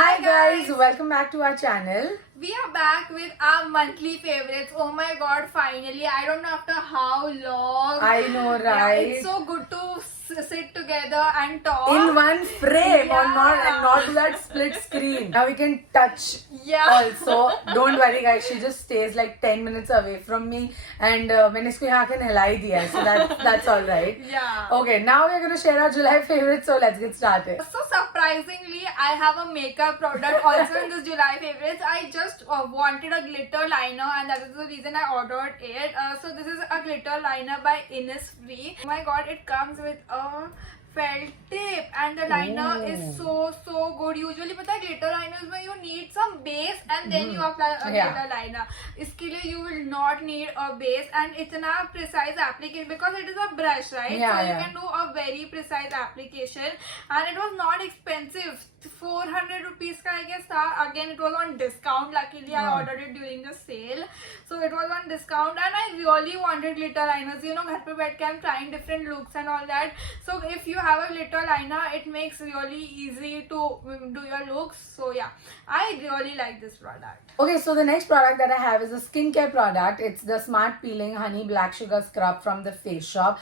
Hi guys, welcome back to our channel. We are back with our monthly favorites. Oh my god, finally. I don't know after how long. I know, Yeah, right? it's so good to sit together and talk. In one frame or not, Yeah. and not that split screen. Now we can touch Yeah. also. Don't worry guys, she just stays like 10 minutes away from me and मैंने इसको यहाँ के नहलाई दिया है, so that's all right. Yeah. Okay, now we're gonna share our July favorites, so let's get started. So surprisingly, I have a makeup product also in this July favorites. I just wanted a glitter liner and that is the reason I ordered it. So this is a glitter liner by Innisfree. Oh my god, it comes with a felt tip and the liner is so good. Usually पता है glitter liners में you need some base and then you apply a glitter liner. इसके लिए you will not need a base and इतना precise application because it is a brush, right? So you can do a very precise application and it was not expensive. 400 rupees का I guess था. Again it was on discount. Luckily I ordered it during the sale, so it was on discount and I really wanted glitter liners. You know, घर पे बैठ के I'm trying different looks and all that. So if you have a glitter liner, it makes really easy to do your looks. So yeah, I really like this product. Okay, so the next product that I have is a skincare product. It's the Smart Peeling Honey Black Sugar Scrub from the Face Shop.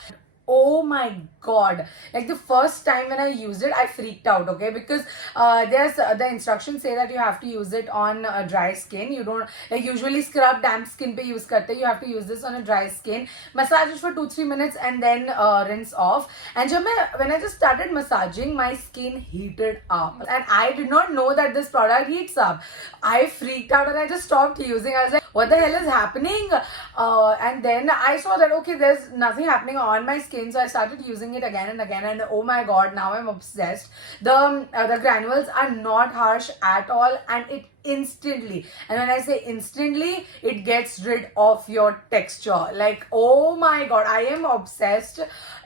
Oh my god, like the first time when I used it I freaked out, okay, because there's the instructions say that you have to use it on dry skin. You don't like usually scrub damp skin pe use karte, you have to use this on a dry skin, massage it for 2-3 minutes and then rinse off. And when I just started massaging, my skin heated up and I did not know that this product heats up. I freaked out and I just stopped using. I was like, what the hell is happening? And then I saw that okay, there's nothing happening on my skin, so I started using it again and again, and oh my god, now I'm obsessed. The granules are not harsh at all, and it instantly, and when I say instantly, it gets rid of your texture. Like, oh my god, I am obsessed.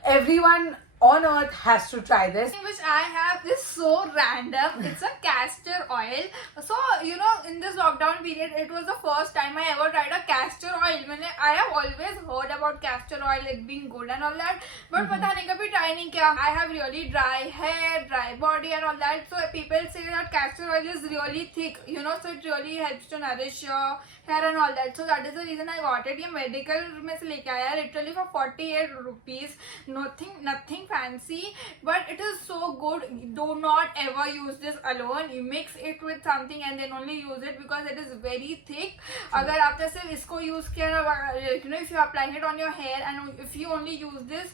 Everyone on earth has to try this. Which I have is so random. It's a castor oil. So you know, in this lockdown period, it was the first time I ever tried a castor oil. I have always heard about castor oil, it being good and all that, but पता नहीं कभी try नहीं किया. I have really dry hair, dry body and all that. So people say that castor oil is really thick, you know, so it really helps to nourish your hair and all that. So that is the reason I got it. ये medical में से लेके आया, literally for 48 rupees. Nothing fancy, but it is so good. Do not ever use this alone. You mix it with something and then only use it because it is very thick. अगर आपने सिर्फ इसको use किया ना, you know, if you apply it on your hair and if you only use this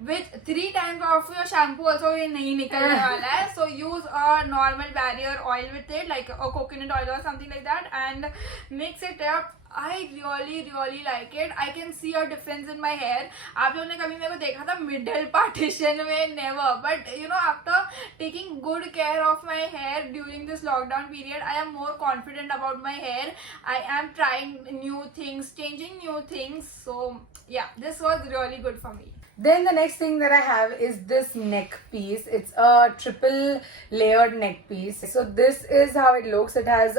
with 3 times of your shampoo also ये नहीं निकलने वाला है. So use a normal barrier oil with it, like a coconut oil or something like that, and mix it up. I really like it. I can see a difference in my hair. आप लोगों ने कभी मेरे को देखा था middle partition में? Never. But you know, after taking good care of my hair during this lockdown period, I am more confident about my hair. I am trying new things, changing new things. So yeah, this was really good for me. Then the next thing that I have is this neck piece. It's a triple layered neck piece. So this is how it looks. It has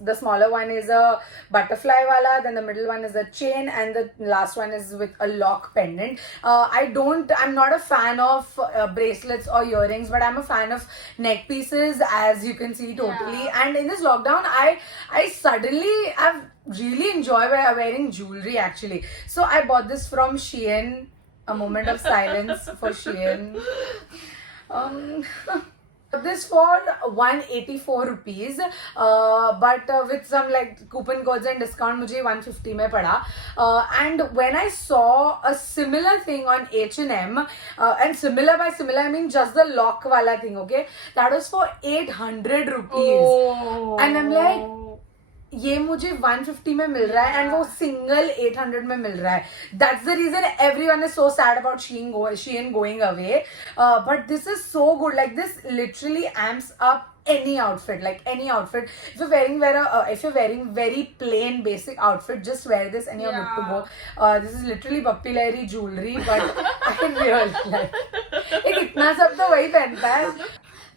the smaller one is a butterfly wala, then the middle one is a chain, and the last one is with a lock pendant. I'm not a fan of bracelets or earrings, but I'm a fan of neck pieces, as you can see totally. Yeah. And in this lockdown, I suddenly have really enjoyed wearing jewelry actually. So I bought this from Shein. A moment of silence for Shein. This for 184 rupees, but with some like coupon codes and discount, मुझे 150 में पड़ा. And when I saw a similar thing on H&M, and similar by similar I mean just the lock wala thing, okay, that was for 800 rupees. Oh. And I'm like, ये मुझे 150 में मिल रहा है and वो single 800 में मिल रहा है. That's the reason everyone is so sad about Shein going away. But this is so good. Like, this literally amps up any outfit, like any outfit. If you're wearing very plain basic outfit, just wear this and you're good to go. This is literally Pappi Lahiri jewelry, but I really like it. इतना सब तो वही पहनता है.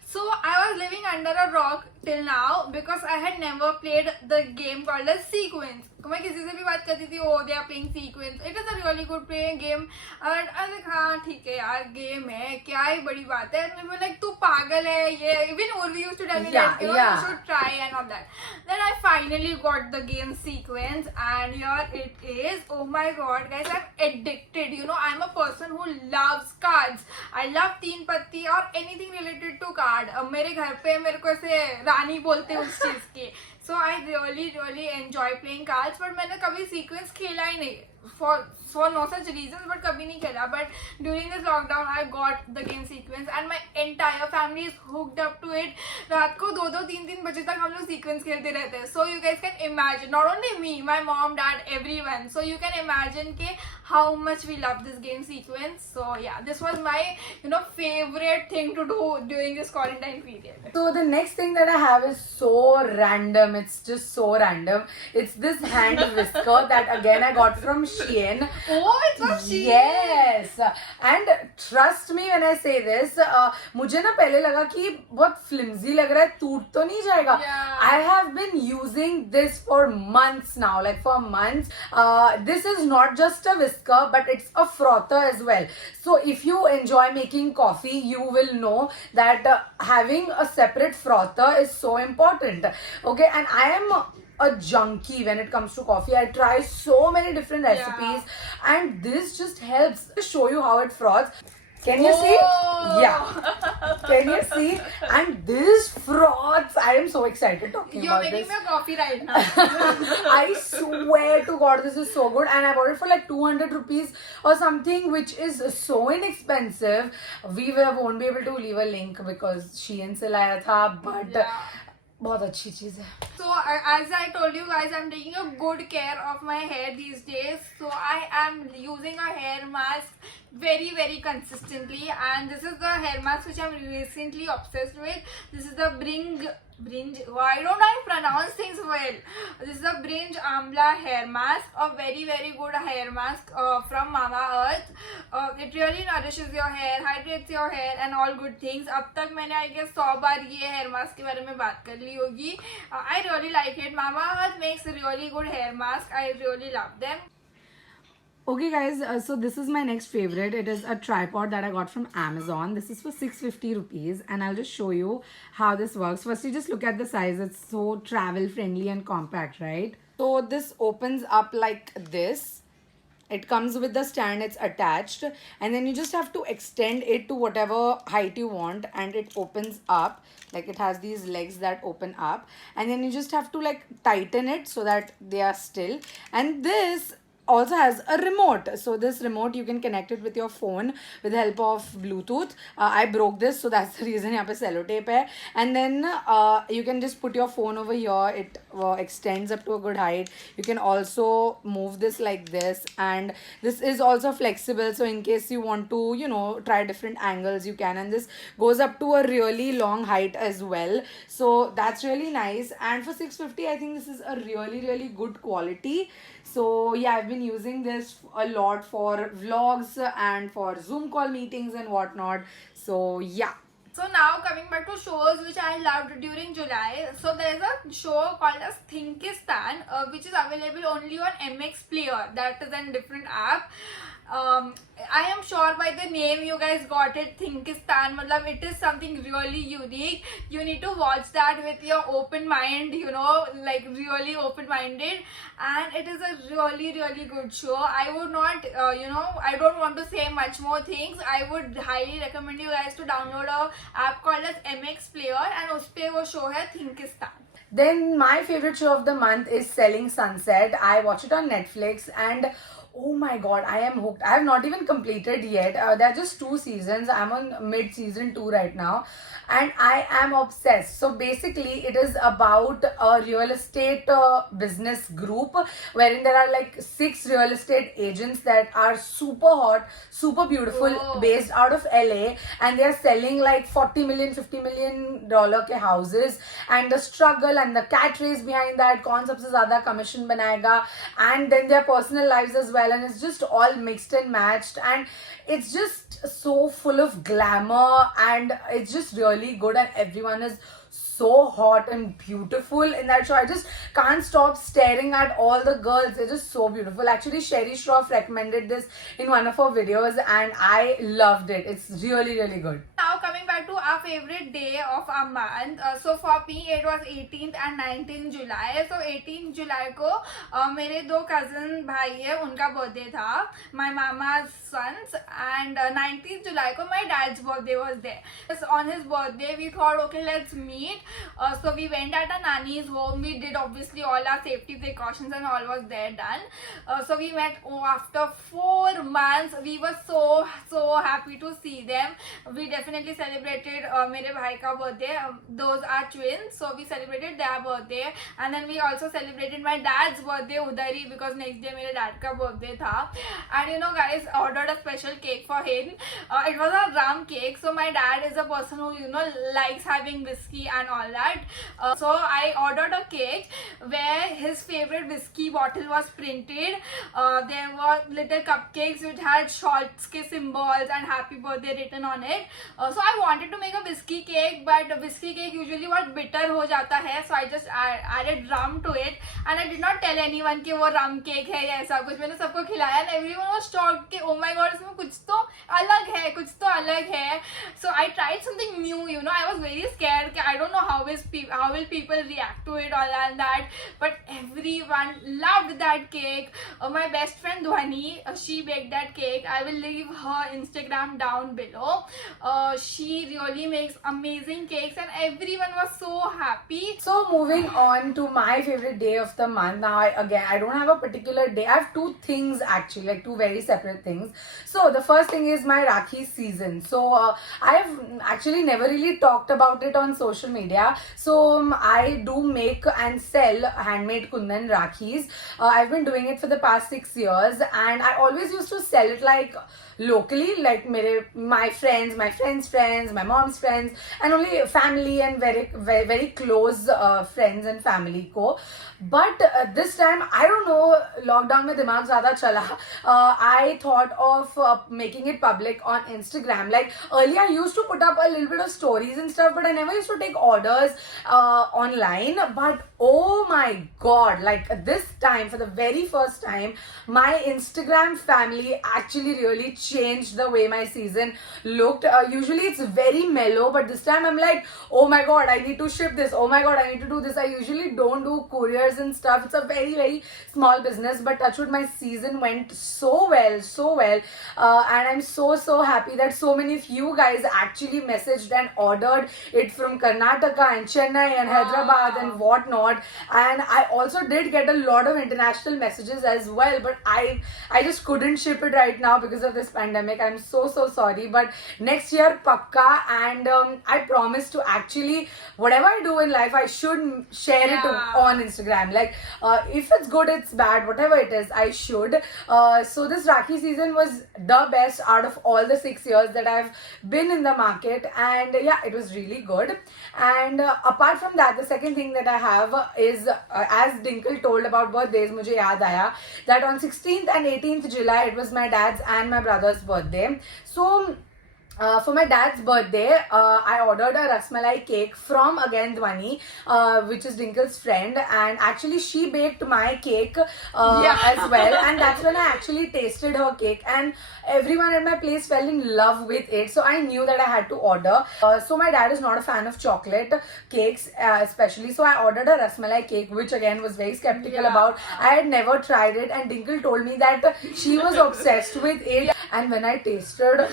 So I was living under a rock till now because I had never played the game called as Sequence. तो मैं किसी से भी बात करती थी, oh they are playing Sequence, it is a really good playing game. And I was like हाँ ठीक है यार गेम है, क्या ही बड़ी बात है. And we were like तू पागल है ये. Even Urvi used to tell me that you know, you should try and all that. Then I finally got the game Sequence and here it is. Oh my god guys, I'm addicted. You know, I'm a person who loves cards. I love तीन पत्ती और anything related to card. अब मेरे घर पे मेरे को ऐसे रानी बोलते हैं उस चीज की. So I really enjoy playing cards, but मैंने कभी sequence खेला ही नहीं. For no such reasons, but कभी नहीं खेला. But during this lockdown, I got the game Sequence and my entire family is hooked up to it. रात को 2-2, 3-3 बजे तक हम लोग Sequence खेलते रहते हैं. So you guys can imagine, not only me, my mom, dad, everyone. So you can imagine के how much we love this game Sequence. So yeah, this was my favorite thing to do during this quarantine period. So the next thing that I have is so random. It's just so random. It's this hand whisker that again I got from Shein. Oh, it's from Shein. Yes. And trust me when I say this, मुझे ना पहले लगा कि बहुत flimsy लग रहा है, टूट तो नहीं जाएगा. Yeah. I have been using this for months now, like for months. This is not just a whisker, but it's a frother as well. So if you enjoy making coffee, you will know that having a separate frother is so important. Okay, and I am a junkie when it comes to coffee. I try so many different recipes, and this just helps. To show you how it froths. Can you see? Yeah. Can you see? And this froths. I am so excited talking You're about making this. me a coffee right now. I swear to God, this is so good. And I bought it for like 200 rupees or something, which is so inexpensive. We won't be able to leave a link because Shein से लाया था, but Yeah. बहुत अच्छी चीज है. So as I told you guys, I'm taking a good care of my hair these days. So I am using a hair mask very consistently, and this is the hair mask which I'm recently obsessed with. This is the Brinj. Why don't I pronounce things well? This is the Brinj Amla hair mask, a very good hair mask from Mama Earth. It really nourishes your hair, hydrates your hair, and all good things. अब तक मैंने I guess 100 बार ये hair mask के बारे में बात कर ली होगी. I really like it. Mama Earth makes really good hair mask. I really love them. Okay guys, so this is my next favorite. It is a tripod that I got from Amazon. This is for 650 rupees, and I'll just show you how this works. Firstly, just look at the size. It's so travel friendly and compact, right? So this opens up like this. It comes with the stand, it's attached, and then you just have to extend it to whatever height you want, and it opens up. Like it has these legs that open up, and then you just have to like tighten it so that they are still. And this also has a remote. So this remote you can connect it with your phone with the help of Bluetooth. I broke this, so that's the reason यहाँ पे sellotape है. And then you can just put your phone over here. It extends up to a good height. You can also move this like this, and this is also flexible. So in case you want to try different angles, you can. And this goes up to a really long height as well. So that's really nice. And for 650, I think this is a really good quality. So yeah, I've been using this a lot for vlogs and for Zoom call meetings and whatnot. So yeah. So now coming back to shows which I loved during July. So there is a show called as Thinkistan, which is available only on MX Player. That is a different app. I am sure by the name you guys got it, Thinkistan. Matlab, it is something really unique. You need to watch that with your open mind, like really open-minded. And it is a really good show. I would not, I don't want to say much more things. I would highly recommend you guys to download a app called as MX Player, and उसपे वो show है Thinkistan. Then my favorite show of the month is Selling Sunset. I watch it on Netflix, and oh my god, I am hooked. I have not even completed yet. There are just 2 seasons. I'm on mid-season 2 right now, and I am obsessed. So basically, it is about a real estate business group wherein there are like 6 real estate agents that are super hot, super beautiful, Whoa. based out of LA, and they are selling like $40 million, $50 million के houses, and the struggle and the cat race behind that, कौन सबसे ज़्यादा commission बनाएगा, and then their personal lives as well. And it's just all mixed and matched, and it's just so full of glamour, and it's just really good, and everyone is so hot and beautiful in that show. I just can't stop staring at all the girls. They're just so beautiful. Actually, Sherry Shroff recommended this in one of her videos and I loved it. It's really, really good. Now coming back to our favorite day of our month. So for me it was 18th and 19th July. So 18th July को मेरे दो cousin भाई है उनका birthday था, my mama's sons, and 19th July को my dad's birthday was there. So on his birthday we thought okay let's meet. So we went at a nanny's home. We did obviously all our safety precautions and all was there done. So we met after 4 months. We were so happy to see them. We definitely celebrated मेरे भाई का birthday. Those are twins, so we celebrated their birthday, and then we also celebrated my dad's birthday उधर ही because next day मेरे dad का birthday था. And you know guys, ordered a special cake for him. It was a rum cake. So my dad is a person who likes having whiskey and all that. So I ordered a cake where his favorite whiskey bottle was printed. There were little cupcakes which had shots के symbols and happy birthday written on it. So I wanted to make a whiskey cake, but whiskey cake usually बहुत bitter हो जाता है. So I just added rum to it, and I did not tell anyone कि वो rum cake है या ऐसा कुछ. मैंने सबको खिलाया and everyone was shocked कि oh my god इसमें कुछ तो अलग है, कुछ तो अलग है. So I tried something new. I was very scared कि I don't know how will people react to it all and that. But everyone loved that cake. My best friend Dhwani, she baked that cake. I will leave her Instagram down below. She really makes amazing cakes and everyone was so happy. So moving on to my favorite day of the month. Now I don't have a particular day. I have two things actually, like two very separate things. So the first thing is my Rakhi season. So I have actually never really talked about it on social media. So I do make and sell handmade kundan Rakhis. I've been doing it for the past 6 years and I always used to sell it like locally, like my friends, my mom's friends, and only family and very, very, very close friends and family ko. But this time, I don't know, lockdown mein dimag zyada chala. I thought of making it public on Instagram. Like earlier, I used to put up a little bit of stories and stuff, but I never used to take orders online. But oh my god, like this time, for the very first time, my Instagram family actually really changed the way my season looked. Usually it's very mellow, but this time I'm like, oh my god, I need to ship this. Oh my god, I need to do this. I usually don't do couriers and stuff. It's a very, very small business, but touchwood, my season went so well. And I'm so happy that so many of you guys actually messaged and ordered it from Karnataka and Chennai and Hyderabad and whatnot. And I also did get a lot of international messages as well, but I just couldn't ship it right now because of this pandemic. I'm so sorry, but next year pakka. And I promise to actually, whatever I do in life, I should share it on Instagram. Like if it's good, it's bad, whatever it is, I should. So this Rakhi season was the best out of all the 6 years that I've been in the market, and yeah, it was really good. And apart from that, the second thing that I have is as Dinkle told about birthdays, mujhe yaad aaya that on 16th and 18th July it was my dad's and my brother's birthday. So for my dad's birthday, I ordered a rasmalai cake from again Dhwani, which is Dinkle's friend, and actually she baked my cake as well, and that's when I actually tasted her cake, and everyone at my place fell in love with it. So I knew that I had to order. So my dad is not a fan of chocolate cakes, especially. So I ordered a rasmalai cake, which again was very skeptical about. I had never tried it, and Dinkle told me that she was obsessed with it, and when I tasted.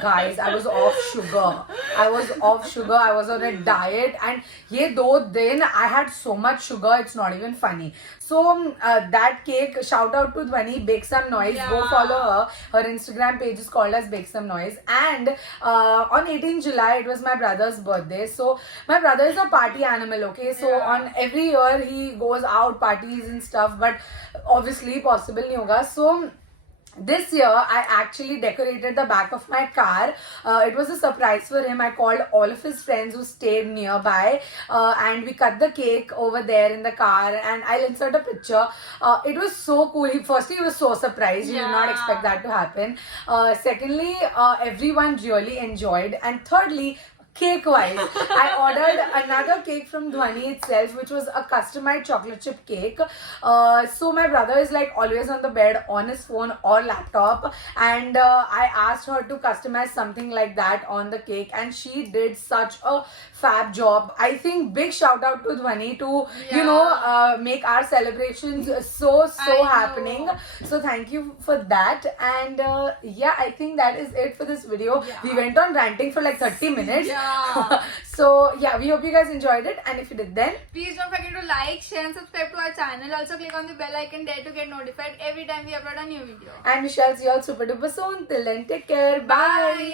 Guys, I was off sugar. I was on a diet, and ye 2 din I had so much sugar, it's not even funny. So that cake, shout out to Dhwani, Bake Some Noise. Go follow her. Her Instagram page is called as Bake Some Noise. And on 18th July, it was my brother's birthday. So my brother is a party animal, okay? So on every year he goes out, parties and stuff, but obviously possible nahi hoga. So this year, I actually decorated the back of my car. It was a surprise for him. I called all of his friends who stayed nearby, and we cut the cake over there in the car, and I'll insert a picture. It was so cool. Firstly, he was so surprised. He did not expect that to happen. Secondly, everyone really enjoyed. And thirdly, cake wise. I ordered another cake from Dhwani itself, which was a customized chocolate chip cake. So my brother is like always on the bed on his phone or laptop, and I asked her to customize something like that on the cake, and she did such a fab job. I think big shout out to Dhwani to make our celebrations so I know. happening. So thank you for that. And yeah, I think that is it for this video. Yeah. We went on ranting for like 30 minutes. Yeah. So yeah, we hope you guys enjoyed it, and if you did, then Please don't forget to like, share and subscribe to our channel. Also click on the bell icon there to get notified every time we upload a new video. and we shall see you all super duper soon. Till then, take care. Bye.